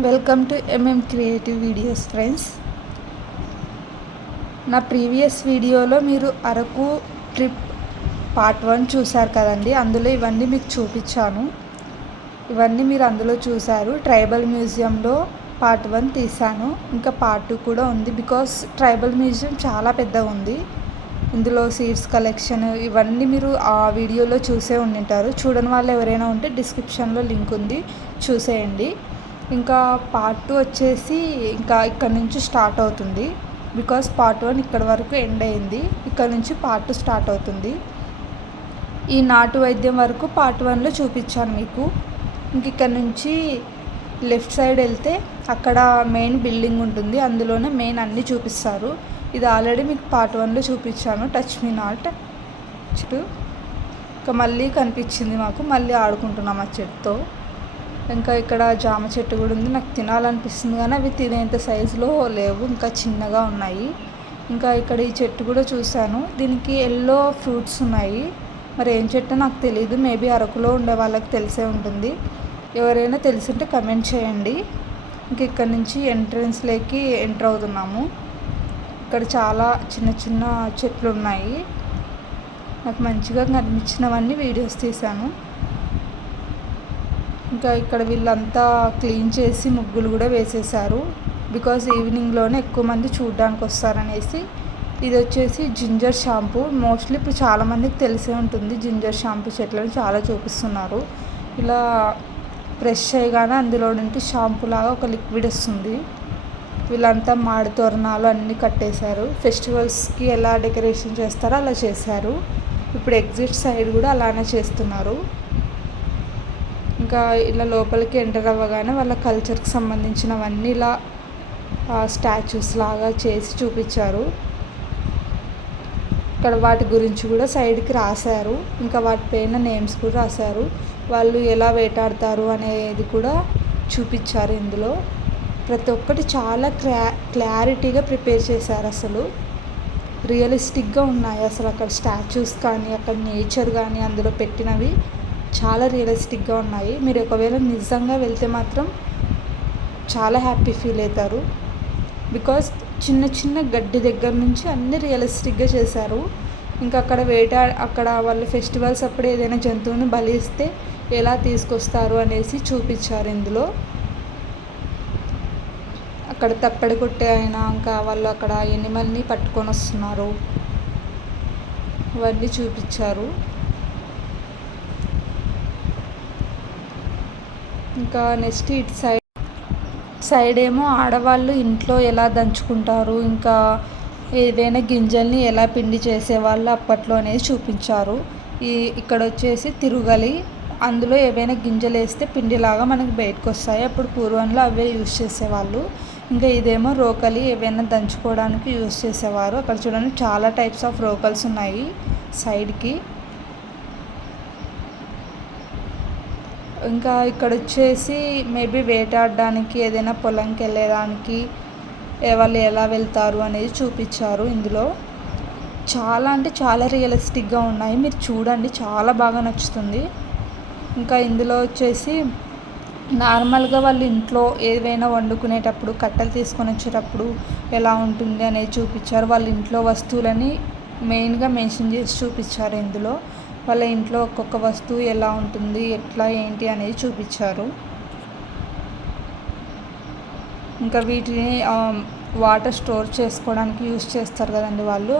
Welcome to creative videos friends. నా previous వీడియోలో మీరు అరకు ట్రిప్ పార్ట్ 1 చూశారు కదండి. అందులో ఇవన్నీ మీకు చూపించాను. ఇవన్నీ మీరు అందులో చూశారు. ట్రైబల్ మ్యూజియంలో పార్ట్ 1 తీశాను. ఇంకా పార్ట్ 2 కూడా ఉంది. బికాస్ ట్రైబల్ మ్యూజియం చాలా పెద్దగా ఉంది. ఇందులో సీడ్స్ కలెక్షన్ ఇవన్నీ మీరు ఆ వీడియోలో చూసే ఉండింటారు. చూడని వాళ్ళు ఎవరైనా ఉంటే డిస్క్రిప్షన్లో లింక్ ఉంది, చూసేయండి. ఇంకా పార్ట్ 2 వచ్చేసి ఇంకా ఇక్కడ నుంచి స్టార్ట్ అవుతుంది. బికాస్ పార్ట్ 1 ఇక్కడ వరకు ఎండ్ అయింది. ఇక్కడ నుంచి పార్ట్ 2 స్టార్ట్ అవుతుంది. ఈ నాటు వైద్యం వరకు పార్ట్ 1లో చూపించాను మీకు. ఇంక ఇక్కడ నుంచి లెఫ్ట్ సైడ్ వెళ్తే అక్కడ మెయిన్ బిల్డింగ్ ఉంటుంది. అందులోనే మెయిన్ అన్నీ చూపిస్తారు. ఇది ఆల్రెడీ మీకు పార్ట్ 1లో చూపించాను, టచ్ మీ నాట్ చెట్టు. ఇంకా మళ్ళీ కనిపించింది మాకు, మళ్ళీ ఆడుకుంటున్నాం ఆ చెట్టుతో. ఇంకా ఇక్కడ జామ చెట్టు కూడా ఉంది. నాకు తినాలనిపిస్తుంది కానీ అవి తినేంత సైజులో లేవు, ఇంకా చిన్నగా ఉన్నాయి. ఇంకా ఇక్కడ ఈ చెట్టు కూడా చూశాను. దీనికి ఎల్లో ఫ్రూట్స్ ఉన్నాయి. మరి ఏం చెట్టు నాకు తెలియదు. మేబీ అరకులో ఉండే వాళ్ళకి తెలిసే ఉంటుంది. ఎవరైనా తెలిసింటే కమెంట్ చేయండి. ఇంక ఇక్కడ నుంచి ఎంట్రన్స్లోకి ఎంటర్ అవుతున్నాము. ఇక్కడ చాలా చిన్న చిన్న చెట్లు ఉన్నాయి. నాకు మంచిగా కనిపించినవన్నీ వీడియోస్ తీశాను. ఇంకా ఇక్కడ వీళ్ళంతా క్లీన్ చేసి ముగ్గులు కూడా వేసేసారు. బికాజ్ ఈవినింగ్లోనే ఎక్కువ మంది చూడడానికి వస్తారనేసి. ఇది వచ్చేసి జింజర్ షాంపూ. మోస్ట్లీ ఇప్పుడు చాలామందికి తెలిసే ఉంటుంది. జింజర్ షాంపూ చెట్లను చాలా చూపిస్తున్నారు. ఇలా ప్రెష్ చేయగానే అందులో నుండి షాంపూ లాగా ఒక లిక్విడ్ వస్తుంది. వీళ్ళంతా మాడి తోరణాలు అన్నీ కట్టేశారు. ఫెస్టివల్స్కి ఎలా డెకరేషన్ చేస్తారో అలా చేశారు. ఇప్పుడు ఎగ్జిట్ సైడ్ కూడా అలానే చేస్తున్నారు. ఇంకా ఇలా లోపలికి ఎంటర్ అవ్వగానే వాళ్ళ కల్చర్కి సంబంధించినవన్నీ ఇలా స్టాచ్యూస్ లాగా చేసి చూపించారు. ఇక్కడ వాటి గురించి కూడా సైడ్కి రాశారు. ఇంకా వాటి పైన నేమ్స్ కూడా రాశారు. వాళ్ళు ఎలా వేటాడతారు అనేది కూడా చూపించారు. ఇందులో ప్రతి ఒక్కటి చాలా క్లారిటీగా ప్రిపేర్ చేశారు. అసలు రియలిస్టిక్గా ఉన్నాయి. అసలు అక్కడ స్టాచ్యూస్ కానీ అక్కడ నేచర్ కానీ అందులో పెట్టినవి చాలా రియలిస్టిక్గా ఉన్నాయి. మీరు ఒకవేళ నిజంగా వెళ్తే మాత్రం చాలా హ్యాపీ ఫీల్ అవుతారు. బికాస్ చిన్న చిన్న గడ్డి దగ్గర నుంచి అన్నీ రియలిస్టిక్గా చేశారు. ఇంకా అక్కడ వాళ్ళు ఫెస్టివల్స్ అప్పుడు ఏదైనా జంతువుని బలి ఇస్తే ఎలా తీసుకొస్తారు అనేసి చూపించారు ఇందులో. అక్కడ తప్పడి కొట్టే అయినా ఇంకా వాళ్ళు అక్కడ ఎనిమల్ని పట్టుకొని వస్తున్నారు, అవన్నీ చూపించారు. ఇంకా నెక్స్ట్ ఇటు సైడ్ ఏమో ఆడవాళ్ళు ఇంట్లో ఎలా దంచుకుంటారు, ఇంకా ఏదైనా గింజల్ని ఎలా పిండి చేసేవాళ్ళు అప్పట్లో అనేది చూపించారు. ఇక్కడ వచ్చేసి తిరుగలి. అందులో ఏవైనా గింజలు వేస్తే పిండిలాగా మనకి బయటకు వస్తాయి. అప్పుడు పూర్వంలో అవే యూజ్ చేసేవాళ్ళు. ఇంకా ఇదేమో రోకలి, ఏవైనా దంచుకోవడానికి యూజ్ చేసేవారు. అక్కడ చూడండి చాలా టైప్స్ ఆఫ్ రోకల్స్ ఉన్నాయి సైడ్కి. ఇంకా ఇక్కడ వచ్చేసి మేబీ వేటాడడానికి ఏదైనా పొలంకి వెళ్ళడానికి వాళ్ళు ఎలా వెళ్తారు అనేది చూపించారు. ఇందులో చాలా అంటే చాలా రియలిస్టిక్గా ఉన్నాయి. మీరు చూడండి, చాలా బాగా నచ్చుతుంది. ఇంకా ఇందులో వచ్చేసి నార్మల్గా వాళ్ళు ఇంట్లో ఏవైనా వండుకునేటప్పుడు కట్టెలు తీసుకొని వచ్చేటప్పుడు ఎలా ఉంటుంది అనేది చూపించారు. వాళ్ళ ఇంట్లో వస్తువులని మెయిన్గా మెన్షన్ చేసి చూపించారు. ఇందులో వాళ్ళ ఇంట్లో ఒక్కొక్క వస్తువు ఎలా ఉంటుంది, ఎట్లా ఏంటి అనేది చూపించారు. ఇంకా వీటిని వాటర్ స్టోర్ చేసుకోవడానికి యూజ్ చేస్తారు కదండి వాళ్ళు.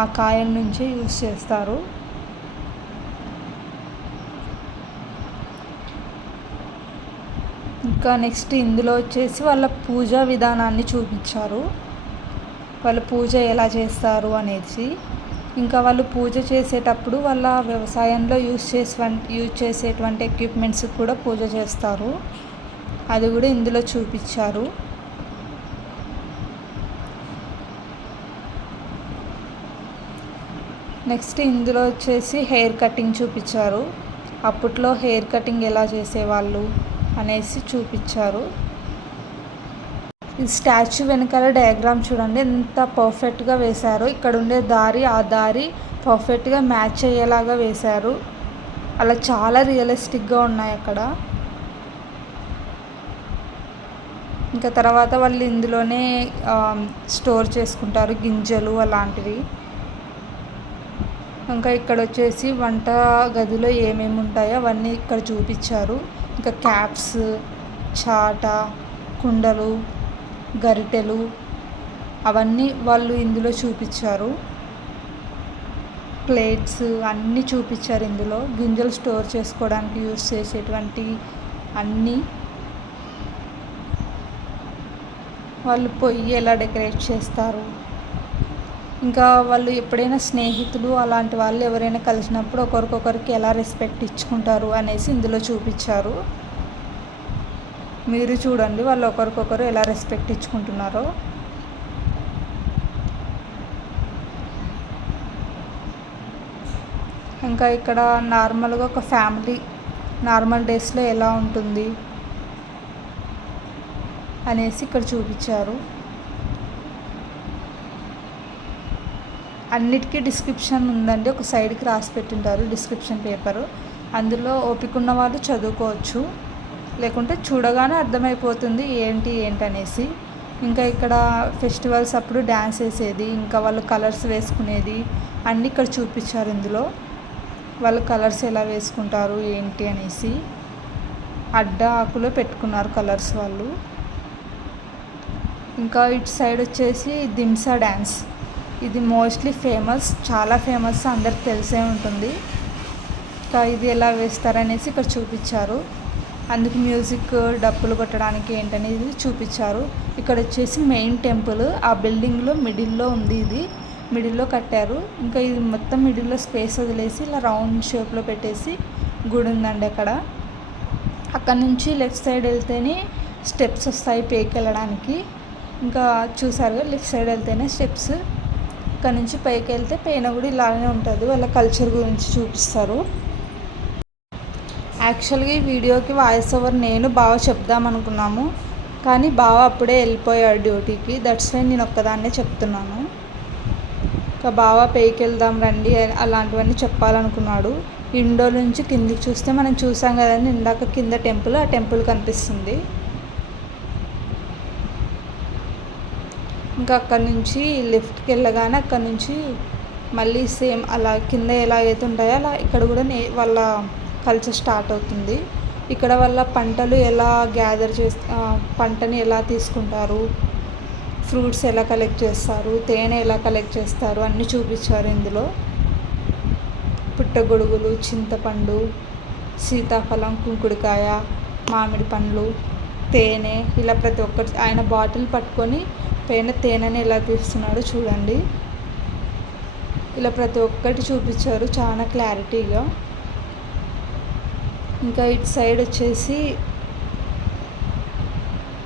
ఆ కాయల నుంచి యూజ్ చేస్తారు. ఇంకా నెక్స్ట్ ఇందులో వచ్చేసి వాళ్ళ పూజా విధానాన్ని చూపించారు. వాళ్ళు పూజ ఎలా చేస్తారు అనేసి. ఇంకా వాళ్ళు పూజ చేసేటప్పుడు వాళ్ళ వ్యవసాయంలో యూజ్ చేసేటువంటి ఎక్విప్మెంట్స్ కూడా పూజ చేస్తారు. అది కూడా ఇందులో చూపించారు. నెక్స్ట్ ఇందులో వచ్చేసి హెయిర్ కటింగ్ చూపించారు. అప్పట్లో హెయిర్ కటింగ్ ఎలా చేసేవాళ్ళు అనేసి చూపించారు. ఈ స్టాచ్యూ వెనకాల డయాగ్రామ్ చూడండి ఎంత పర్ఫెక్ట్గా వేశారు. ఇక్కడ ఉండే దారి ఆ దారి పర్ఫెక్ట్గా మ్యాచ్ అయ్యేలాగా వేశారు. అలా చాలా రియలిస్టిక్గా ఉన్నాయి అక్కడ. ఇంకా తర్వాత వాళ్ళు ఇందులోనే స్టోర్ చేసుకుంటారు గింజలు అలాంటివి. ఇంకా ఇక్కడ వచ్చేసి వంట గదిలో ఏమేమి ఉంటాయో అవన్నీ ఇక్కడ చూపించారు. ఇంకా క్యాప్స్, చాట, కుండలు, గరిటెలు అవన్నీ వాళ్ళు ఇందులో చూపించారు. ప్లేట్స్ అన్నీ చూపించారు. ఇందులో గింజలు స్టోర్ చేసుకోవడానికి యూస్ చేసేటువంటి అన్నీ. వాళ్ళు పొయ్యి ఎలా డెకరేట్ చేస్తారు, ఇంకా వాళ్ళు ఎప్పుడైనా స్నేహితులు అలాంటి వాళ్ళు ఎవరైనా కలిసినప్పుడు ఒకరికొకరికి ఎలా రెస్పెక్ట్ ఇచ్చుకుంటారు అనేసి ఇందులో చూపించారు. మీరు చూడండి వాళ్ళు ఒకరికొకరు ఎలా రెస్పెక్ట్ ఇచ్చుకుంటున్నారో. ఇంకా ఇక్కడ నార్మల్గా ఒక ఫ్యామిలీ నార్మల్ డేస్లో ఎలా ఉంటుంది అనేసి ఇక్కడ చూపించారు. అన్నిటికీ డిస్క్రిప్షన్ ఉందండి, ఒక సైడ్కి రాసి పెట్టింటారు డిస్క్రిప్షన్ పేపరు. అందులో ఓపిక ఉన్న వాళ్ళు చదువుకోవచ్చు, లేకుంటే చూడగానే అర్థమైపోతుంది ఏంటి అనేసి. ఇంకా ఇక్కడ ఫెస్టివల్స్ అప్పుడు డ్యాన్స్ వేసేది, ఇంకా వాళ్ళు కలర్స్ వేసుకునేది అన్నీ ఇక్కడ చూపించారు. ఇందులో వాళ్ళు కలర్స్ ఎలా వేసుకుంటారు ఏంటి అనేసి అడ్డ ఆకులో పెట్టుకున్నారు కలర్స్ వాళ్ళు. ఇంకా ఇటు సైడ్ వచ్చేసి దింసా డ్యాన్స్, ఇది మోస్ట్లీ ఫేమస్, చాలా ఫేమస్, అందరికి తెలిసే ఉంటుంది. ఇంకా ఇది ఎలా వేస్తారనేసి ఇక్కడ చూపించారు. అందుకు మ్యూజిక్ డప్పులు కొట్టడానికి ఏంటనేది చూపించారు. ఇక్కడ వచ్చేసి మెయిన్ టెంపుల్ ఆ బిల్డింగ్లో మిడిల్లో ఉంది, ఇది మిడిల్లో కట్టారు. ఇంకా ఇది మొత్తం మిడిల్లో స్పేస్ వదిలేసి ఇలా రౌండ్ షేప్లో పెట్టేసి గుడి ఉందండి అక్కడ నుంచి లెఫ్ట్ సైడ్ వెళ్తేనే స్టెప్స్ వస్తాయి పైకి వెళ్ళడానికి. ఇంకా చూసారుగా లెఫ్ట్ సైడ్ వెళ్తేనే స్టెప్స్, ఇక్కడ నుంచి పైకి వెళ్తే పైన కూడా ఇలానే ఉంటుంది. వాళ్ళ కల్చర్ గురించి చూపిస్తారు. యాక్చువల్గా ఈ వీడియోకి వాయిస్ ఓవర్ నేను బాగా చెప్దామనుకున్నాము, కానీ బావ అప్పుడే వెళ్ళిపోయాడు డ్యూటీకి, దట్స్ వై నేను ఒక్కదాన్నే చెప్తున్నాను. ఇంకా బావ పైకి వెళ్దాం రండి అలాంటివన్నీ చెప్పాలనుకున్నాడు. విండో నుంచి కిందికి చూస్తే మనం చూసాం కదండి ఇందాక కింద టెంపుల్, ఆ టెంపుల్ కనిపిస్తుంది. ఇంకా అక్కడ నుంచి లిఫ్ట్కి వెళ్ళగానే అక్కడ నుంచి మళ్ళీ సేమ్ అలా కింద ఎలాగైతే ఉంటాయో అలా ఇక్కడ కూడా వాళ్ళ కల్చర్ స్టార్ట్ అవుతుంది. ఇక్కడ వాళ్ళ పంటలు ఎలా గ్యాదర్ పంటని ఎలా తీసుకుంటారు, ఫ్రూట్స్ ఎలా కలెక్ట్ చేస్తారు, తేనె ఎలా కలెక్ట్ చేస్తారు అన్నీ చూపించారు. ఇందులో పుట్టగొడుగులు, చింతపండు, సీతాఫలం, కుంకుడికాయ, మామిడి పండ్లు, తేనె ఇలా ప్రతి ఒక్కటి ఆయన బాటిల్ పట్టుకొని పైన తేనెని ఎలా తీస్తున్నాడో చూడండి. ఇలా ప్రతి ఒక్కటి చూపించారు చాలా క్లారిటీగా. ఇంకా ఇటు సైడ్ వచ్చేసి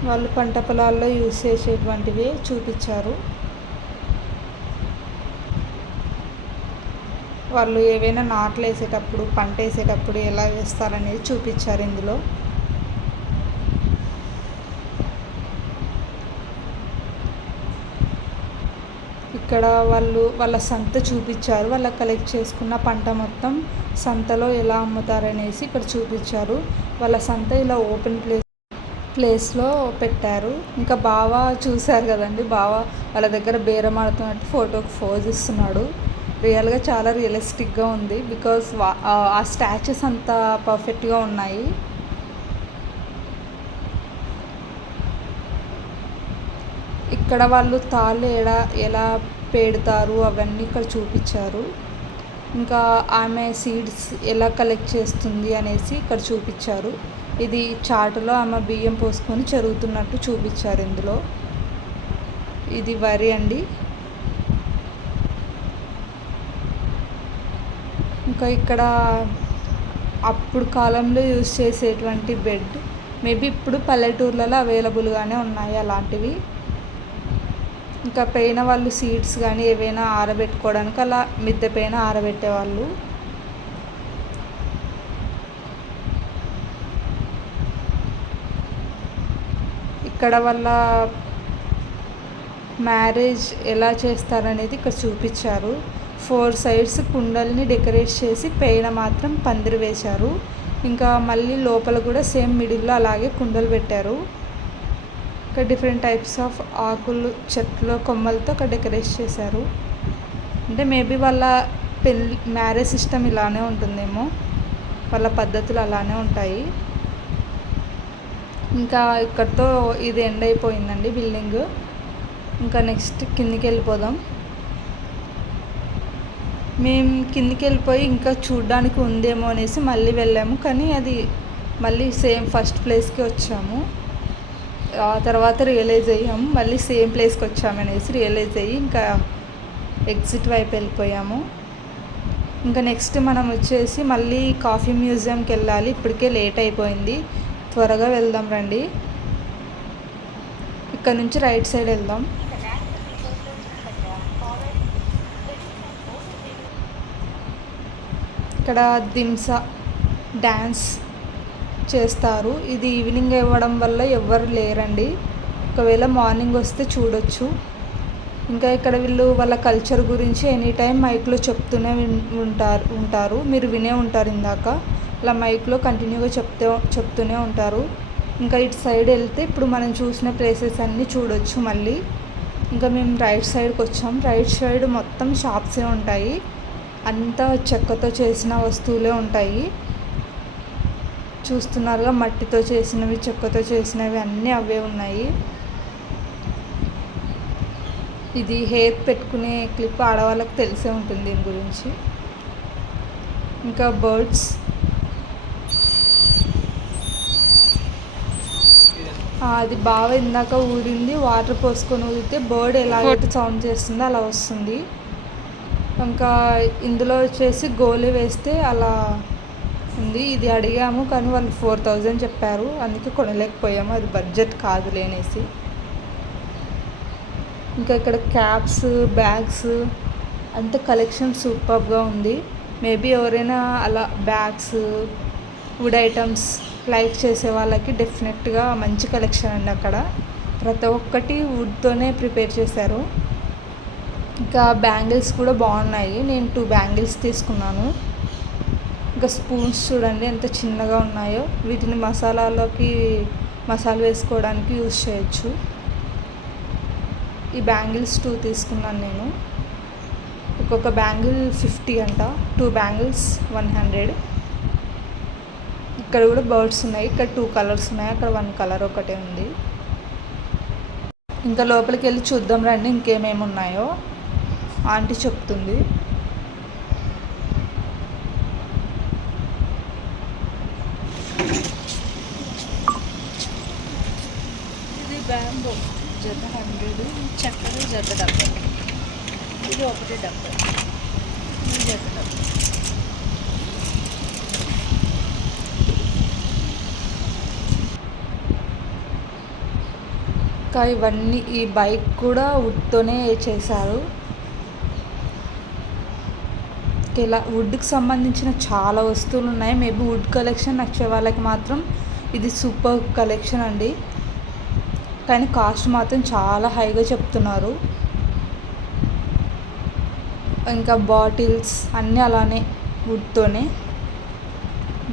వాళ్ళు పంట పొలాల్లో యూజ్ చేసేటువంటివి చూపించారు. వాళ్ళు ఏవైనా నాట్లు వేసేటప్పుడు పంట వేసేటప్పుడు ఎలా వేస్తారనేది చూపించారు ఇందులో. ఇక్కడ వాళ్ళ సంత చూపించారు. వాళ్ళ కలెక్ట్ చేసుకున్న పంట మొత్తం సంతలో ఎలా అమ్ముతారనేసి ఇక్కడ చూపించారు. వాళ్ళ సంత ఇలా ఓపెన్ ప్లేస్లో పెట్టారు. ఇంకా బావ చూశారు కదండి, బావ వాళ్ళ దగ్గర బేరం ఆడుతున్నట్టు ఫోటోకి పోజ్ ఇస్తున్నాడు. రియల్గా చాలా రియలిస్టిక్గా ఉంది, బికాస్ ఆ స్టాచ్యూస్ అంత పర్ఫెక్ట్గా ఉన్నాయి. ఇక్కడ వాళ్ళు తాళ్ళు ఎలా పేడుతారు అవన్నీ ఇక్కడ చూపించారు. ఇంకా ఆమె సీడ్స్ ఎలా కలెక్ట్ చేస్తుంది అనేసి ఇక్కడ చూపించారు. ఇది చాటులో ఆమె బియ్యం పోసుకొని చెరుగుతున్నట్టు చూపించారు ఇందులో. ఇది వరి అండి. ఇంకా ఇక్కడ అప్పుడు కాలంలో యూజ్ చేసేటువంటి బెడ్, మేబీ ఇప్పుడు పల్లెటూర్లలో అవైలబుల్గానే ఉన్నాయి అలాంటివి. ఇంకా పైన వాళ్ళు సీడ్స్ కానీ ఏవైనా ఆరబెట్టుకోవడానికి అలా మిద్దె పైన ఆరబెట్టేవాళ్ళు. ఇక్కడ వాళ్ళ మ్యారేజ్ ఎలా చేస్తారనేది ఇక్కడ చూపించారు. 4 సైడ్స్ కుండల్ని డెకరేట్ చేసి పైన మాత్రం పందిరి వేశారు. ఇంకా మళ్ళీ లోపల కూడా సేమ్ మిడిల్లో అలాగే కుండలు పెట్టారు. ఇక్కడ డిఫరెంట్ టైప్స్ ఆఫ్ ఆకులు చెట్లు కొమ్మలతో అక్కడ డెకరేట్ చేశారు. అంటే మేబీ వాళ్ళ మ్యారేజ్ సిస్టమ్ ఇలానే ఉంటుందేమో, వాళ్ళ పద్ధతులు అలానే ఉంటాయి. ఇంకా ఇక్కడితో ఇది ఎండ్ అయిపోయిందండి బిల్డింగ్. ఇంకా నెక్స్ట్ కిందికి వెళ్ళిపోదాం. మేము కిందికి వెళ్ళిపోయి ఇంకా చూడ్డానికి ఉందేమో అనేసి మళ్ళీ వెళ్ళాము, కానీ అది మళ్ళీ సేమ్ ఫస్ట్ ప్లేస్కి వచ్చాము. ఆ తర్వాత రియలైజ్ అయ్యాము మళ్ళీ సేమ్ ప్లేస్కి వచ్చామనేసి రియలైజ్ అయ్యి ఇంకా ఎగ్జిట్ వైపు వెళ్ళిపోయాము. ఇంకా నెక్స్ట్ మనం వచ్చేసి మళ్ళీ కాఫీ మ్యూజియంకి వెళ్ళాలి. ఇప్పటికే లేట్ అయిపోయింది, త్వరగా వెళ్దాం రండి. ఇక్కడ నుంచి రైట్ సైడ్ వెళ్దాం. ఇక్కడ దింసా డ్యాన్స్ చేస్తారు. ఇది ఈవినింగ్ ఇవ్వడం వల్ల ఎవ్వరు లేరండి, ఒకవేళ మార్నింగ్ వస్తే చూడొచ్చు. ఇంకా ఇక్కడ వీళ్ళు వాళ్ళ కల్చర్ గురించి ఎనీ టైం మైక్లో చెప్తూనే ఉంటారు. మీరు వినే ఉంటారు ఇందాక, అలా మైక్లో కంటిన్యూగా చెప్తూనే ఉంటారు. ఇంకా ఇటు సైడ్ వెళ్తే ఇప్పుడు మనం చూసిన ప్లేసెస్ అన్నీ చూడొచ్చు మళ్ళీ. ఇంకా మేము రైట్ సైడ్కి వచ్చాం. రైట్ సైడ్ మొత్తం షాప్సే ఉంటాయి, అంతా చెక్కతో చేసిన వస్తువులే ఉంటాయి. చూస్తున్నారుగా, మట్టితో చేసినవి, చెక్కతో చేసినవి అన్నీ అవే ఉన్నాయి. ఇది హెయిర్ పెట్టుకునే క్లిప్, ఆడవాళ్ళకి తెలిసే ఉంటుంది దీని గురించి. ఇంకా బర్డ్స్, అది బాగా ఇందాక ఊరింది, వాటర్ పోసుకొని ఊరితే బర్డ్ ఎలాగైతే సౌండ్ చేస్తుందో అలా వస్తుంది. ఇంకా ఇందులో వచ్చేసి గోలీ వేస్తే అలా ఉంది. ఇది అడిగాము కానీ వాళ్ళు 4000 చెప్పారు, అందుకే కొనలేకపోయాము, అది బడ్జెట్ కాదులే అనేసి. ఇంకా ఇక్కడ క్యాప్స్, బ్యాగ్స్ అంత కలెక్షన్ సూపర్గా ఉంది. మేబీ ఎవరైనా అలా బ్యాగ్స్, వుడ్ ఐటమ్స్ లైక్ చేసే వాళ్ళకి డెఫినెట్గా మంచి కలెక్షన్ అండి. అక్కడ ప్రతి ఒక్కటి వుడ్తోనే ప్రిపేర్ చేశారు. ఇంకా బ్యాంగిల్స్ కూడా బాగున్నాయి, నేను 2 బ్యాంగిల్స్ తీసుకున్నాను. ఇంకా స్పూన్స్ చూడండి ఎంత చిన్నగా ఉన్నాయో, వీటిని మసాలా వేసుకోవడానికి యూజ్ చేయొచ్చు. ఈ బ్యాంగిల్స్ 2 తీసుకున్నాను నేను. ఒక్కొక్క బ్యాంగిల్ 50 అంట, 2 బ్యాంగిల్స్ 100. ఇక్కడ కూడా బర్డ్స్ ఉన్నాయి. ఇక్కడ 2 కలర్స్ ఉన్నాయి, అక్కడ 1 కలర్ ఒకటే ఉంది. ఇంకా లోపలికి వెళ్ళి చూద్దాం రండి ఇంకేమేమి ఉన్నాయో, ఆంటీ చెప్తుంది. ఇది బ్యాంబో జత 100, చక్కెర జత 70, ఇది ఒకటి 70, ఇది జత 70. ఇంకా ఇవన్నీ, ఈ బైక్ కూడా వుడ్తోనే చేశారు. ఇలా వుడ్కి సంబంధించిన చాలా వస్తువులు ఉన్నాయి. మేబీ వుడ్ కలెక్షన్ నచ్చే వాళ్ళకి మాత్రం ఇది సూపర్ కలెక్షన్ అండి, కానీ కాస్ట్ మాత్రం చాలా హైగా చెప్తున్నారు. ఇంకా బాటిల్స్ అన్నీ అలానే వుడ్తోనే.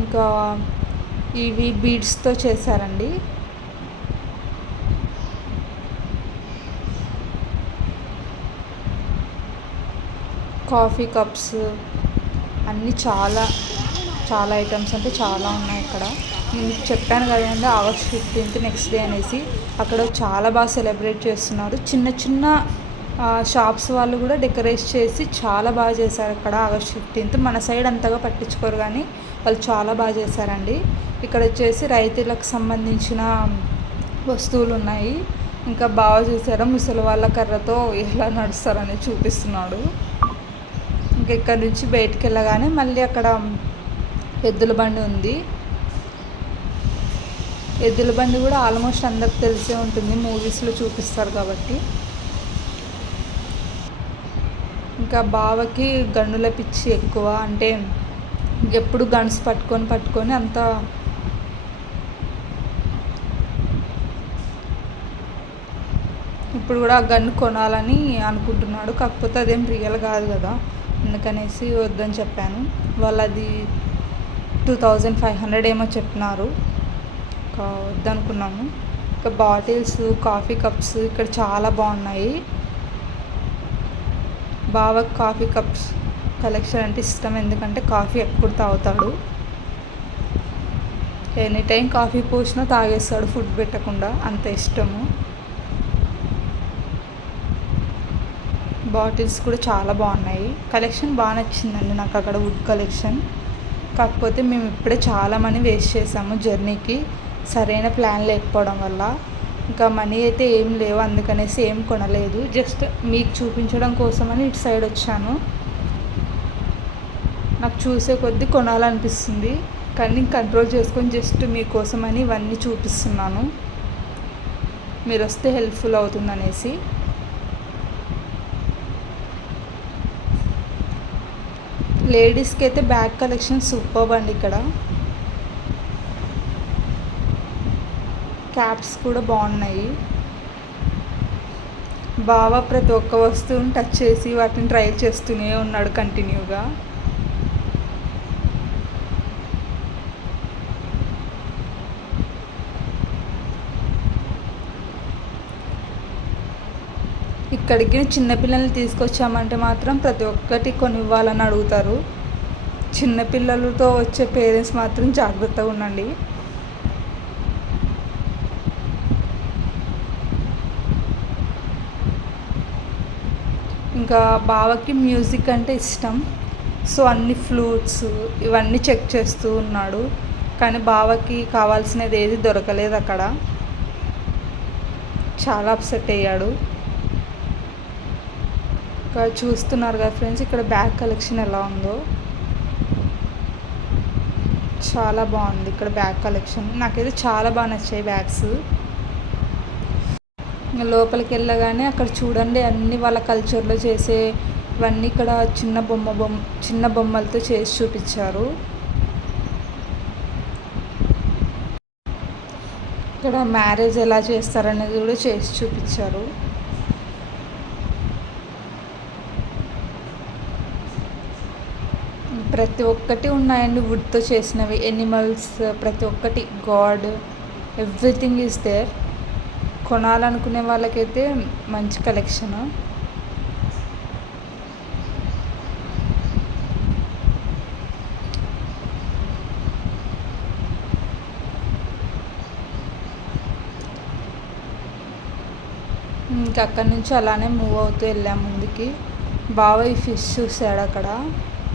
ఇంకా ఇవి బీడ్స్తో చేశారండి. కాఫీ కప్స్ అన్నీ చాలా ఐటమ్స్ అంటే చాలా ఉన్నాయి ఇక్కడ. నేను చెప్పాను కదండి ఆగస్ట్ 15th నెక్స్ట్ డే అనేసి, అక్కడ చాలా బాగా సెలబ్రేట్ చేస్తున్నారు. చిన్న చిన్న షాప్స్ వాళ్ళు కూడా డెకరేట్ చేసి చాలా బాగా చేశారు అక్కడ ఆగస్ట్ 15th. మన సైడ్ అంతగా పట్టించుకోరు కానీ వాళ్ళు చాలా బాగా చేశారండి. ఇక్కడ వచ్చేసి రైతులకు సంబంధించిన వస్తువులు ఉన్నాయి. ఇంకా బాగా చూసారా, ముసలి వాళ్ళ కర్రతో ఎలా నడుస్తారని చూపిస్తున్నాడు. ఇంకా ఇక్కడ నుంచి బయటికి వెళ్ళగానే మళ్ళీ అక్కడ ఎద్దుల బండి ఉంది. ఎద్దుల బండి కూడా ఆల్మోస్ట్ అందరికి తెలిసే ఉంటుంది, మూవీస్లో చూపిస్తారు కాబట్టి. ఇంకా బావకి గన్నుల పిచ్చి ఎక్కువ, అంటే ఎప్పుడు గన్స్ పట్టుకొని అంతా ఇప్పుడు కూడా ఆ గన్ను కొనాలని అనుకుంటున్నాడు. కాకపోతే అదేం రియల్ కాదు కదా, అందుకనేసి వద్దని చెప్పాను. వాళ్ళు అది 2500 ఏమో చెప్పినారు, వద్దనుకున్నాము. ఇంకా బాటిల్స్, కాఫీ కప్స్ ఇక్కడ చాలా బాగున్నాయి. బావకు కాఫీ కప్స్ కలెక్షన్ అంటే ఇష్టం, ఎందుకంటే కాఫీ ఎప్పుడు తాగుతాడు. ఎనీ టైం కాఫీ పోసినా తాగేస్తాడు ఫుడ్ పెట్టకుండా, అంత ఇష్టము. బాటిల్స్ కూడా చాలా బాగున్నాయి. కలెక్షన్ బాగా నచ్చిందండి నాకు అక్కడ వుడ్ కలెక్షన్. కాకపోతే మేము ఇప్పుడే చాలా మనీ వేస్ట్ చేసాము జర్నీకి, సరైన ప్లాన్ లేకపోవడం వల్ల. ఇంకా మనీ అయితే ఏం లేవు, అందుకనేసి ఏం కొనలేదు. జస్ట్ మీకు చూపించడం కోసమని ఇటు సైడ్ వచ్చాను. నాకు చూసే కొద్దీ కొనాలనిపిస్తుంది, కానీ కంట్రోల్ చేసుకొని జస్ట్ మీకోసమని ఇవన్నీ చూపిస్తున్నాను, మీరు వస్తే హెల్ప్ఫుల్ అవుతుందనేసి. లేడీస్కి అయితే బ్యాగ్ కలెక్షన్ సూపర్ అండి. ఇక్కడ క్యాప్స్ కూడా బాగున్నాయి. బావ ప్రతి ఒక్క వస్తువుని టచ్ చేసి వాటిని ట్రై చేస్తూనే ఉన్నాడు కంటిన్యూగా. ఇక్కడికి చిన్నపిల్లల్ని తీసుకొచ్చామంటే మాత్రం ప్రతి ఒక్కటి కొనివ్వాలని అడుగుతారు. చిన్నపిల్లలతో వచ్చే పేరెంట్స్ మాత్రం జాగ్రత్తగా ఉండండి. ఇంకా బావకి మ్యూజిక్ అంటే ఇష్టం, సో అన్ని ఫ్లూట్స్ ఇవన్నీ చెక్ చేస్తూ ఉన్నాడు. కానీ బావకి కావాల్సినది ఏది దొరకలేదు అక్కడ, చాలా అప్సెట్ అయ్యాడు. ఇంకా చూస్తున్నారు కదా ఫ్రెండ్స్, ఇక్కడ బ్యాగ్ కలెక్షన్ ఎలా ఉందో, చాలా బాగుంది ఇక్కడ బ్యాగ్ కలెక్షన్. నాకైతే చాలా బాగా నచ్చాయి బ్యాగ్స్. ఇంకా లోపలికి వెళ్ళగానే అక్కడ చూడండి అన్ని వాళ్ళ కల్చర్లో చేసే ఇవన్నీ ఇక్కడ చిన్న బొమ్మలతో చేసి చూపించారు. ఇక్కడ మ్యారేజ్ ఎలా చేస్తారనేది కూడా చేసి చూపించారు. ప్రతి ఒక్కటి ఉన్నాయండి వుడ్తో చేసినవి, ఎనిమల్స్, ప్రతి ఒక్కటి, గాడ్, ఎవ్రీథింగ్ ఈజ్ దేర్. కొనాలనుకునే వాళ్ళకైతే మంచి కలెక్షన్. ఇంకా అక్కడి నుంచి అలానే మూవ్ అవుతూ వెళ్ళాం ముందుకి. బావ ఈ ఫిష్ చూసాడు అక్కడ,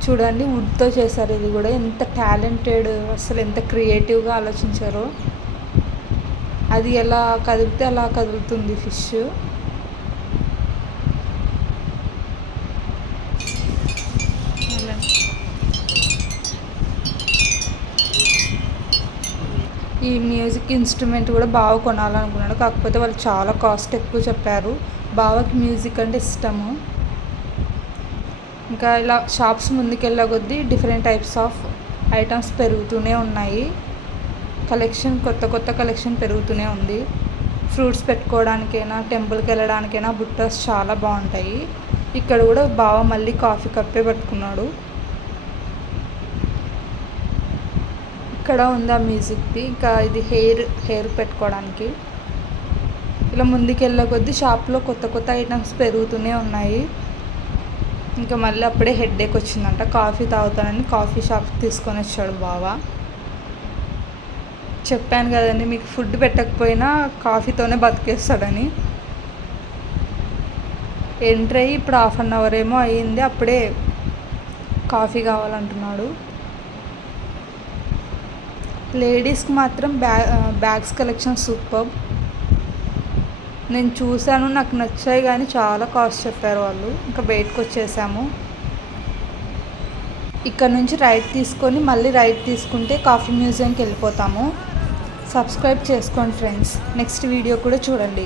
చూడండి వుడ్తో చేశారు. ఇది కూడా ఎంత టాలెంటెడ్, అసలు ఎంత క్రియేటివ్గా ఆలోచించారో. అది ఎలా కదిలితే అలా కదులుతుంది ఫిష్. ఈ మ్యూజిక్ ఇన్స్ట్రుమెంట్ కూడా బాగా కొనాలనుకున్నాడు, కాకపోతే వాళ్ళు చాలా కాస్ట్ ఎక్కువ చెప్పారు. బావకి మ్యూజిక్ అంటే ఇష్టము. ఇంకా ఇలా షాప్స్ ముందుకెళ్ళే కొద్దీ డిఫరెంట్ టైప్స్ ఆఫ్ ఐటమ్స్ పెరుగుతూనే ఉన్నాయి. కొత్త కలెక్షన్ పెరుగుతూనే ఉంది. ఫ్రూట్స్ పెట్టుకోవడానికైనా, టెంపుల్కి వెళ్ళడానికైనా బుట్టస్ చాలా బాగుంటాయి. ఇక్కడ కూడా బావ మళ్ళీ కాఫీ కప్పే పట్టుకున్నాడు. ఇక్కడ ఉంది ఆ మ్యూజిక్ది. ఇంకా ఇది హెయిర్ పెట్టుకోవడానికి. ఇలా ముందుకెళ్ళే కొద్దీ షాప్లో కొత్త ఐటమ్స్ పెరుగుతూనే ఉన్నాయి. ఇంకా మళ్ళీ అప్పుడే హెడేక్ వచ్చిందంట, కాఫీ తాగుతానని కాఫీ షాప్కి తీసుకొని వచ్చాడు బావ. చెప్పాను కదండి మీకు, ఫుడ్ పెట్టకపోయినా కాఫీతోనే బతికేస్తాడని. ఎంటర్ అయ్యి ఇప్పుడు 1/2 అవర్ ఏమో అయ్యింది, అప్పుడే కాఫీ కావాలంటున్నాడు. లేడీస్కి మాత్రం బ్యాగ్స్ కలెక్షన్ సూపర్. నేను చూశాను, నాకు నచ్చాయి, కానీ చాలా కాస్ట్ చెప్పారు వాళ్ళు. ఇంకా బయటకు వచ్చేసాము. ఇక్కడ నుంచి రైట్ తీసుకొని మళ్ళీ రైట్ తీసుకుంటే కాఫీ మ్యూజియంకి వెళ్ళిపోతాము. సబ్స్క్రైబ్ చేసుకోండి ఫ్రెండ్స్, నెక్స్ట్ వీడియో కూడా చూడండి.